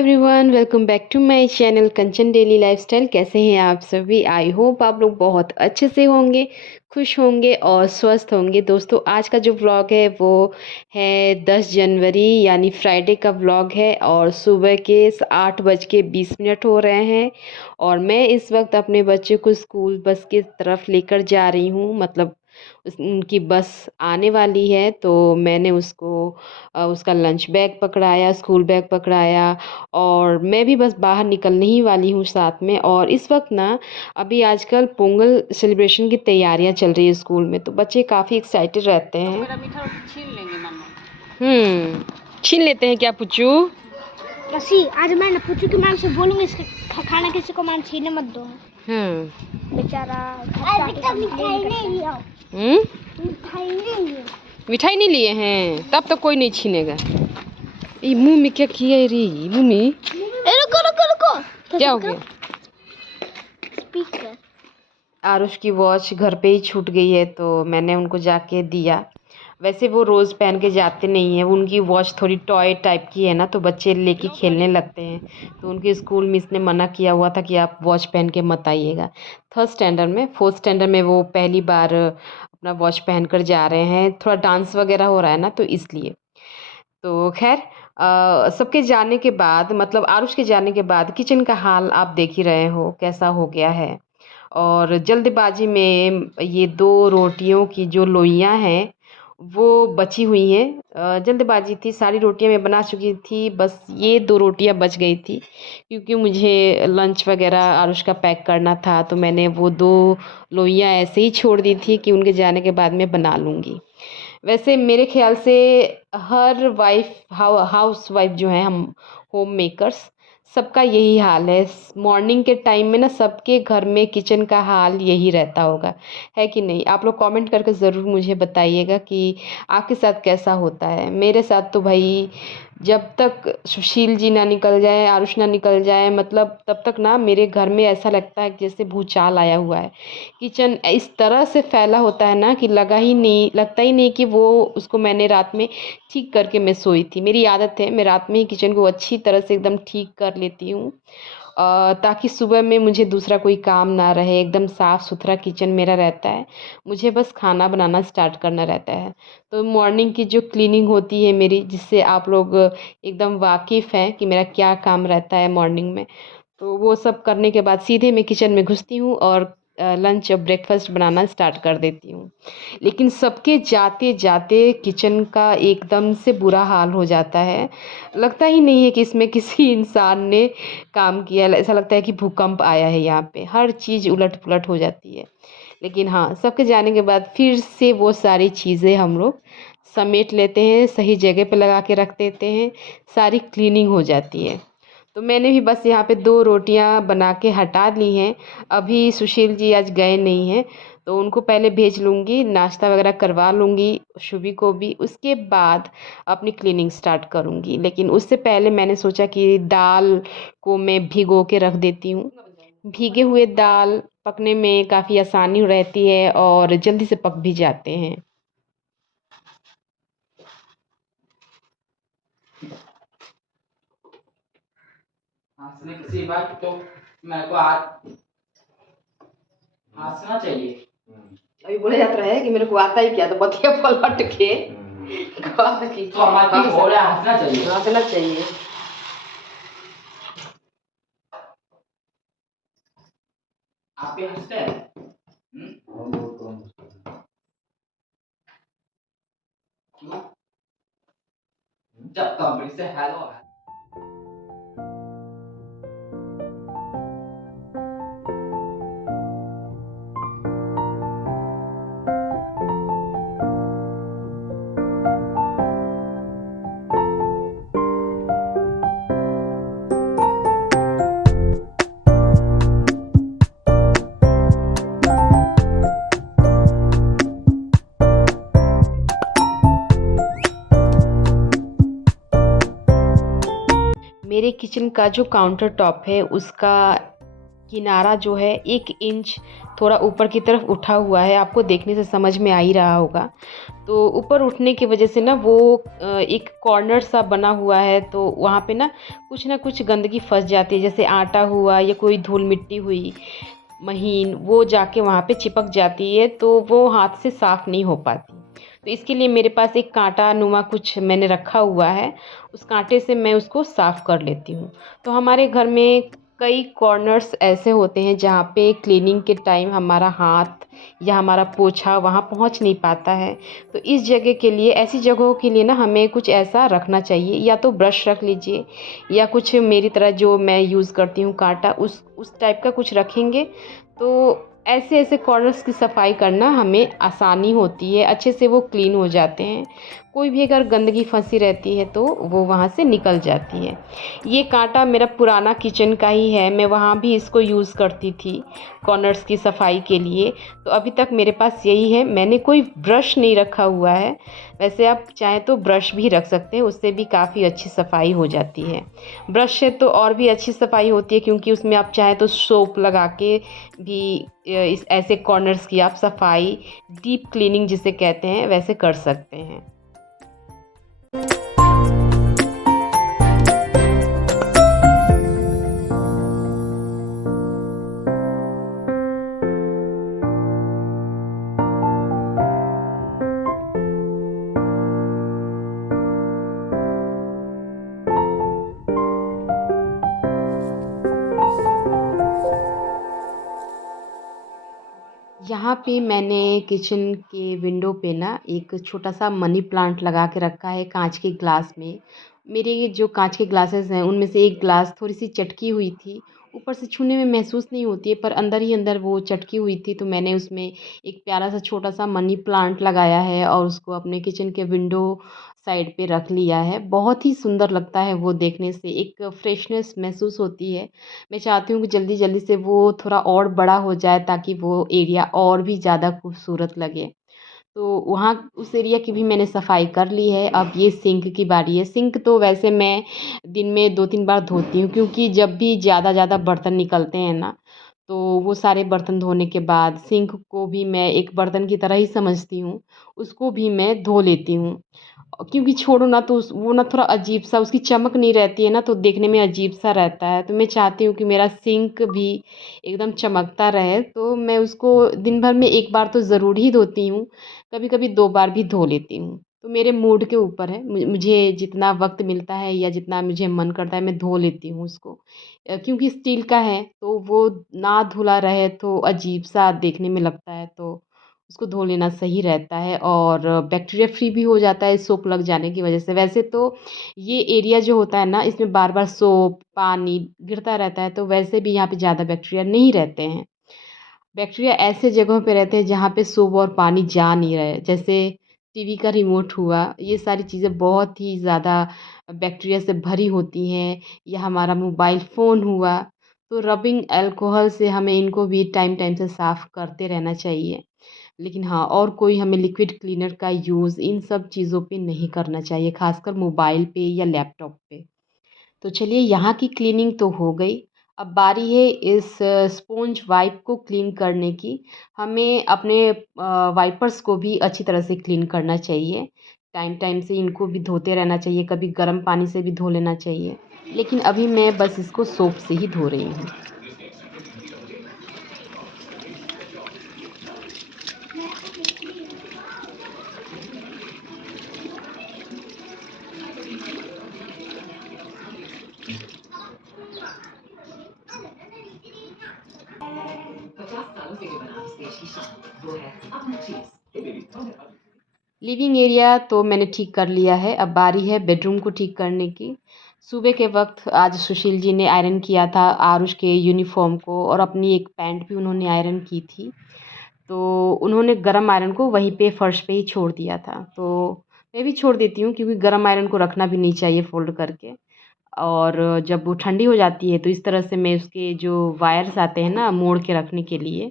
Everyone, welcome back to my channel Kanchan daily lifestyle. कैसे हैं आप सभी? आई होप आप लोग बहुत अच्छे से होंगे, खुश होंगे और स्वस्थ होंगे। दोस्तों, आज का जो व्लॉग है वो है 10 जनवरी यानी फ्राइडे का व्लॉग है और सुबह के 8:20 हो रहे हैं और मैं इस वक्त अपने बच्चे को स्कूल बस की तरफ लेकर जा रही हूँ। मतलब उनकी बस आने वाली है तो मैंने उसको उसका लंच बैग पकड़ाया, स्कूल बैग पकड़ाया और मैं भी बस बाहर निकलने ही वाली हूँ साथ में। और इस वक्त ना अभी आजकल पोंगल सेलिब्रेशन की तैयारियां चल रही है स्कूल में, तो बच्चे काफ़ी एक्साइटेड रहते हैं। मेरा मीठा रोटी छीन लेंगे मामा। छीन लेते हैं क्या पुच्चू? रसी आज मैं ना पुच्चू की मैम से बोलूंगी इसके खाना किसी को मैम छीने मत दो। बेचारा मिठाई नहीं लिया। मिठाई नहीं लिए हैं तब तो कोई नहीं छीनेगा। ये मुंह में क्या किया है रे? मुंह में रुको रुको रुको, क्या हो गया? स्पीकर आरुष की वॉच घर पे ही छूट गई है तो मैंने उनको जाके दिया। वैसे वो रोज़ पहन के जाते नहीं हैं, उनकी वॉच थोड़ी टॉय टाइप की है ना, तो बच्चे लेके खेलने लगते हैं। तो उनके स्कूल में इसने मना किया हुआ था कि आप वॉच पहन के मत आइएगा। 3rd स्टैंडर्ड में 4th स्टैंडर्ड में वो पहली बार अपना वॉच पहन कर जा रहे हैं। थोड़ा डांस वगैरह हो रहा है ना, तो इसलिए। तो खैर सबके जाने के बाद, मतलब आरुष के जाने के बाद किचन का हाल आप देख ही रहे हो कैसा हो गया है। और जल्दबाजी में ये 2 रोटियों की जो लोइयाँ हैं वो बची हुई हैं। जल्दबाजी थी, सारी रोटियां मैं बना चुकी थी, बस ये 2 रोटियां बच गई थी क्योंकि मुझे लंच वगैरह आरुष का पैक करना था। तो मैंने वो 2 लोइयां ऐसे ही छोड़ दी थी कि उनके जाने के बाद मैं बना लूँगी। वैसे मेरे ख्याल से हर हाउस वाइफ जो है, हम होम मेकर्स, सबका यही हाल है। मॉर्निंग के टाइम में ना सबके घर में किचन का हाल यही रहता होगा, है कि नहीं? आप लोग कमेंट करके ज़रूर मुझे बताइएगा कि आपके साथ कैसा होता है। मेरे साथ तो भाई जब तक सुशील जी ना निकल जाए, आरुष ना निकल जाए, मतलब तब तक ना मेरे घर में ऐसा लगता है कि जैसे भूचाल आया हुआ है। किचन इस तरह से फैला होता है ना कि लगता ही नहीं कि वो उसको मैंने रात में ठीक करके मैं सोई थी। मेरी आदत है, मैं रात में ही किचन को अच्छी तरह से एकदम ठीक कर लेती हूँ ताकि सुबह में मुझे दूसरा कोई काम ना रहे। एकदम साफ़ सुथरा किचन मेरा रहता है, मुझे बस खाना बनाना स्टार्ट करना रहता है। तो मॉर्निंग की जो क्लीनिंग होती है मेरी, जिससे आप लोग एकदम वाकिफ़ हैं कि मेरा क्या काम रहता है मॉर्निंग में, तो वो सब करने के बाद सीधे मैं किचन में घुसती हूँ और लंच और ब्रेकफास्ट बनाना स्टार्ट कर देती हूँ। लेकिन सबके जाते जाते किचन का एकदम से बुरा हाल हो जाता है। लगता ही नहीं है कि इसमें किसी इंसान ने काम किया है। ऐसा लगता है कि भूकंप आया है यहाँ पे, हर चीज़ उलट-पुलट हो जाती है। लेकिन हाँ, सबके जाने के बाद फिर से वो सारी चीज़ें हम लोग समेट लेते हैं, सही जगह पे लगा के रख देते हैं, सारी क्लीनिंग हो जाती है। तो मैंने भी बस यहाँ पे 2 रोटियाँ बना के हटा ली हैं। अभी सुशील जी आज गए नहीं हैं, तो उनको पहले भेज लूँगी, नाश्ता वगैरह करवा लूँगी शुभी को भी, उसके बाद अपनी क्लीनिंग स्टार्ट करूँगी। लेकिन उससे पहले मैंने सोचा कि दाल को मैं भिगो के रख देती हूँ। भीगे हुए दाल पकने में काफ़ी आसानी रहती है और जल्दी से पक भी जाते हैं। हंसने किसी बात तो मेरे को आज हंसना चाहिए। अभी बोला जाता है कि मेरे को आता ही क्या, तो बतिया पलट के तो हमारी हो रहा है, हंसना चाहिए। हंसना चाहिए। आप भी हंसते हैं? क्यों? जब कंपनी से हेलो है। मेरे किचन का जो काउंटर टॉप है उसका किनारा जो है 1 इंच थोड़ा ऊपर की तरफ उठा हुआ है, आपको देखने से समझ में आ ही रहा होगा। तो ऊपर उठने की वजह से ना वो एक कॉर्नर सा बना हुआ है, तो वहाँ पे ना कुछ गंदगी फँस जाती है, जैसे आटा हुआ या कोई धूल-मिट्टी हुई महीन, वो जाके वहाँ पे चिपक जाती है, तो वो हाथ से साफ़ नहीं हो पाती। तो इसके लिए मेरे पास एक काँटा नुमा कुछ मैंने रखा हुआ है, उस काँटे से मैं उसको साफ़ कर लेती हूँ। तो हमारे घर में कई कॉर्नर्स ऐसे होते हैं जहाँ पे क्लीनिंग के टाइम हमारा हाथ या हमारा पोछा वहाँ पहुँच नहीं पाता है। तो इस जगह के लिए, ऐसी जगहों के लिए ना हमें कुछ ऐसा रखना चाहिए, या तो ब्रश रख लीजिए या कुछ मेरी तरह जो मैं यूज़ करती हूँ काँटा, उस टाइप का कुछ रखेंगे तो ऐसे-ऐसे कॉर्नर्स की सफाई करना हमें आसानी होती है, अच्छे से वो क्लीन हो जाते हैं। कोई भी अगर गंदगी फँसी रहती है तो वो वहाँ से निकल जाती है। ये काँटा मेरा पुराना किचन का ही है, मैं वहाँ भी इसको यूज़ करती थी कॉर्नर्स की सफाई के लिए, तो अभी तक मेरे पास यही है। मैंने कोई ब्रश नहीं रखा हुआ है, वैसे आप चाहें तो ब्रश भी रख सकते हैं, उससे भी काफ़ी अच्छी सफाई हो जाती है। ब्रश से तो और भी अच्छी सफाई होती है, क्योंकि उसमें आप चाहें तो सोप लगा के भी इस ऐसे कॉर्नर्स की आप सफाई, डीप क्लीनिंग जिसे कहते हैं, वैसे कर सकते हैं। यहाँ पे मैंने किचन के विंडो पे ना एक छोटा-सा मनी प्लांट लगा के रखा है काँच के ग्लास में। मेरे ये जो काँच के ग्लासेस हैं उनमें से एक ग्लास थोड़ी-सी चटकी हुई थी। ऊपर से छूने में महसूस नहीं होती है, पर अंदर ही अंदर वो चटकी हुई थी, तो मैंने उसमें एक प्यारा-सा छोटा-सा मनी प्लांट लगाया है और उसको अपने किचन के विंडो साइड पे रख लिया है। बहुत ही सुंदर लगता है वो देखने से, एक फ्रेशनेस महसूस होती है। मैं चाहती हूँ कि जल्दी-जल्दी से वो थोड़ा और बड़ा हो जाए, ताकि वो एरिया और भी ज़्यादा खूबसूरत लगे। तो वहाँ उस एरिया की भी मैंने सफाई कर ली है। अब ये सिंक की बारी है। सिंक तो वैसे मैं दिन में 2-3 बार धोती हूँ, क्योंकि जब भी ज़्यादा बर्तन निकलते हैं ना, तो वो सारे बर्तन धोने के बाद सिंक को भी मैं एक बर्तन की तरह ही समझती हूँ, उसको भी मैं धो लेती हूँ। क्योंकि छोड़ो ना तो वो ना थोड़ा अजीब-सा, उसकी चमक नहीं रहती है ना, तो देखने में अजीब-सा रहता है। तो मैं चाहती हूँ कि मेरा सिंक भी एकदम चमकता रहे, तो मैं उसको दिन भर में 1 बार तो ज़रूर ही धोती हूँ, कभी-कभी 2 बार भी धो लेती हूँ। तो मेरे मूड के ऊपर है, मुझे जितना वक़्त मिलता है या जितना मुझे मन करता है, मैं धो लेती हूँ उसको। क्योंकि स्टील का है, तो वो ना धुला रहे तो अजीब-सा देखने में लगता है, तो उसको धो लेना सही रहता है और बैक्टीरिया फ्री भी हो जाता है सोप लग जाने की वजह से। वैसे तो ये एरिया जो होता है ना, इसमें बार-बार सोप, पानी गिरता रहता है, तो वैसे भी यहाँ पे ज़्यादा बैक्टीरिया नहीं रहते हैं। बैक्टीरिया ऐसे जगहों पे रहते हैं जहाँ पे सोप और पानी जा नहीं रहे, जैसे टीवी का रिमोट हुआ, ये सारी चीज़ें बहुत ही ज़्यादा बैक्टीरिया से भरी होती हैं, या हमारा मोबाइल फ़ोन हुआ, तो रबिंग अल्कोहल से हमें इनको भी टाइम-टाइम से साफ़ करते रहना चाहिए। लेकिन हाँ, और कोई हमें लिक्विड क्लीनर का यूज़ इन सब चीज़ों पे नहीं करना चाहिए, ख़ासकर मोबाइल पे या लैपटॉप पे। तो चलिए, यहाँ की क्लीनिंग तो हो गई। अब बारी है इस स्पॉन्ज वाइप को क्लीन करने की। हमें अपने वाइपर्स को भी अच्छी तरह से क्लीन करना चाहिए। टाइम-टाइम से इनको भी धोते रहना चाहिए, कभी गर्म पानी से भी धो लेना चाहिए। लेकिन अभी मैं बस इसको सोप से ही धो रही हूँ। लिविंग एरिया तो मैंने ठीक कर लिया है, अब बारी है बेडरूम को ठीक करने की। सुबह के वक़्त आज सुशील जी ने आयरन किया था आरुष के यूनिफ़ॉर्म को, और अपनी एक पैंट भी उन्होंने आयरन की थी। तो उन्होंने गरम आयरन को वहीं पे फ़र्श पे ही छोड़ दिया था। तो मैं भी छोड़ देती हूँ, क्योंकि गरम आयरन को रखना भी नहीं चाहिए फ़ोल्ड करके। और जब वो ठंडी हो जाती है तो इस तरह से मैं उसके जो वायर्स आते हैं ना मोड़ के रखने के लिए,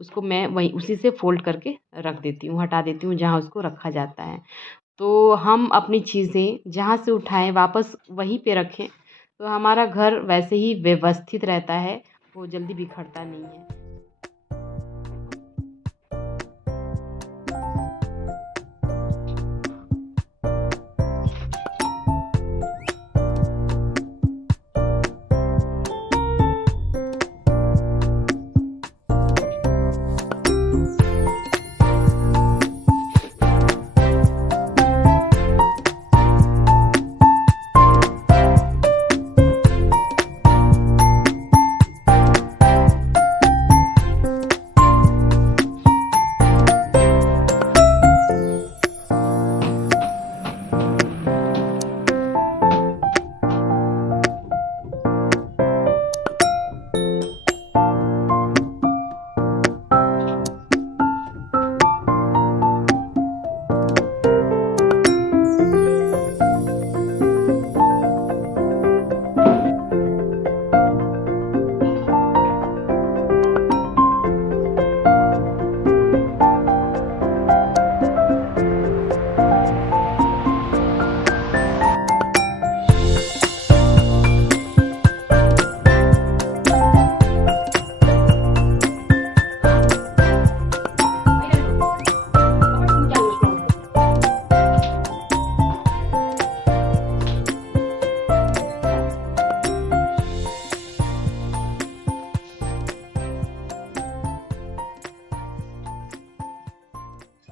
उसको मैं वहीं उसी से फ़ोल्ड करके रख देती हूँ, हटा देती हूँ जहाँ उसको रखा जाता है। तो हम अपनी चीज़ें जहाँ से उठाएँ वापस वहीं पे रखें, तो हमारा घर वैसे ही व्यवस्थित रहता है, वो जल्दी बिखरता नहीं है।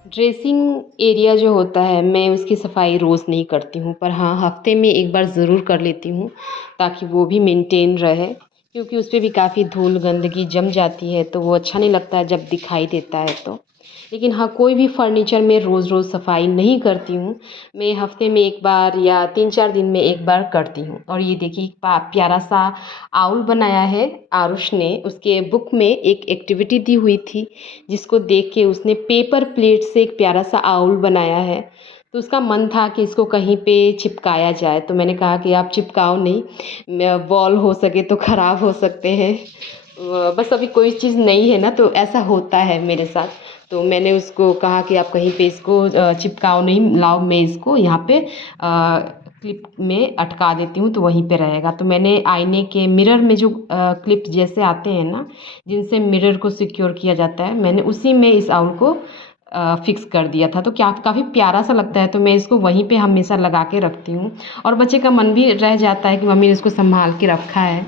ड्रेसिंग एरिया जो होता है मैं उसकी सफाई रोज़ नहीं करती हूँ, पर हाँ हफ्ते में एक बार ज़रूर कर लेती हूँ ताकि वो भी मेंटेन रहे, क्योंकि उस पर भी काफ़ी धूल गंदगी जम जाती है तो वो अच्छा नहीं लगता है जब दिखाई देता है तो। लेकिन हाँ कोई भी फर्नीचर में रोज़ रोज़ सफाई नहीं करती हूँ, मैं हफ्ते में एक बार या 3-4 दिन में एक बार करती हूँ। और ये देखिए प्यारा सा आउल बनाया है आरुष ने, उसके बुक में एक एक्टिविटी दी हुई थी जिसको देख के उसने पेपर प्लेट से एक प्यारा सा आउल बनाया है। तो उसका मन था कि इसको कहीं पे चिपकाया जाए, तो मैंने कहा कि आप चिपकाओ नहीं, वॉल हो सके तो ख़राब हो सकते हैं। बस अभी कोई चीज़ नहीं है ना, तो ऐसा होता है मेरे साथ। तो मैंने उसको कहा कि आप कहीं पे इसको चिपकाओ नहीं, लाओ मैं इसको यहाँ पे क्लिप में अटका देती हूँ तो वहीं पे रहेगा। तो मैंने आईने के मिरर में जो क्लिप जैसे आते हैं ना, जिनसे मिरर को सिक्योर किया जाता है, मैंने उसी में इस आउल को फिक्स कर दिया था। तो क्या काफ़ी प्यारा सा लगता है, तो मैं इसको वहीं पे हमेशा लगा के रखती हूँ और बच्चे का मन भी रह जाता है कि मम्मी ने इसको संभाल के रखा है।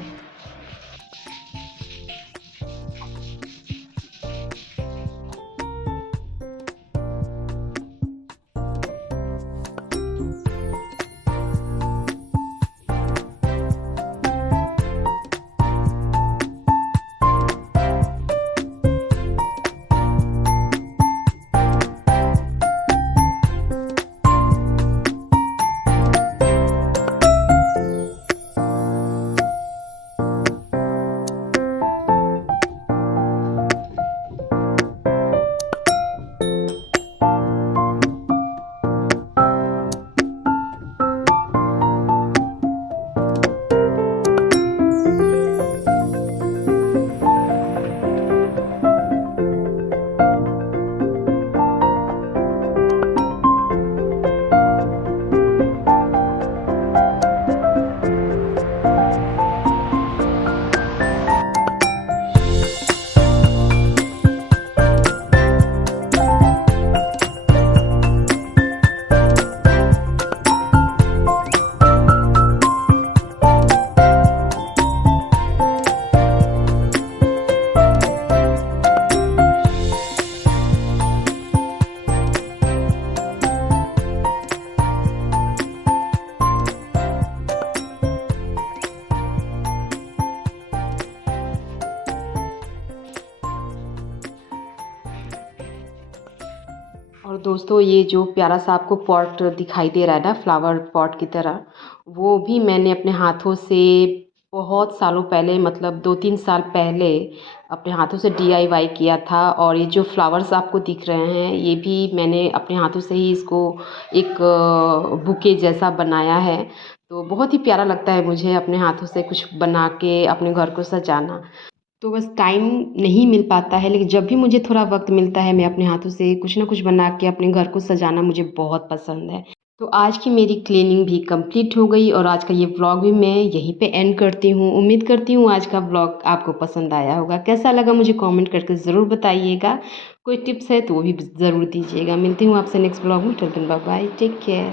और दोस्तों ये जो प्यारा सा आपको पॉट दिखाई दे रहा है ना, फ्लावर पॉट की तरह, वो भी मैंने अपने हाथों से बहुत सालों पहले, मतलब 2-3 साल पहले अपने हाथों से DIY किया था। और ये जो फ्लावर्स आपको दिख रहे हैं ये भी मैंने अपने हाथों से ही इसको एक बुके जैसा बनाया है। तो बहुत ही प्यारा लगता है मुझे अपने हाथों से कुछ बना के अपने घर को सजाना। तो बस टाइम नहीं मिल पाता है, लेकिन जब भी मुझे थोड़ा वक्त मिलता है मैं अपने हाथों से कुछ ना कुछ बना के अपने घर को सजाना मुझे बहुत पसंद है। तो आज की मेरी क्लीनिंग भी कंप्लीट हो गई और आज का ये व्लॉग भी मैं यहीं पे एंड करती हूँ। उम्मीद करती हूँ आज का व्लॉग आपको पसंद आया होगा। कैसा लगा मुझे कमेंट करके ज़रूर बताइएगा। कोई टिप्स है तो वो भी ज़रूर दीजिएगा। मिलती हूँ आपसे नेक्स्ट व्लॉग में। Till then bye bye, take care.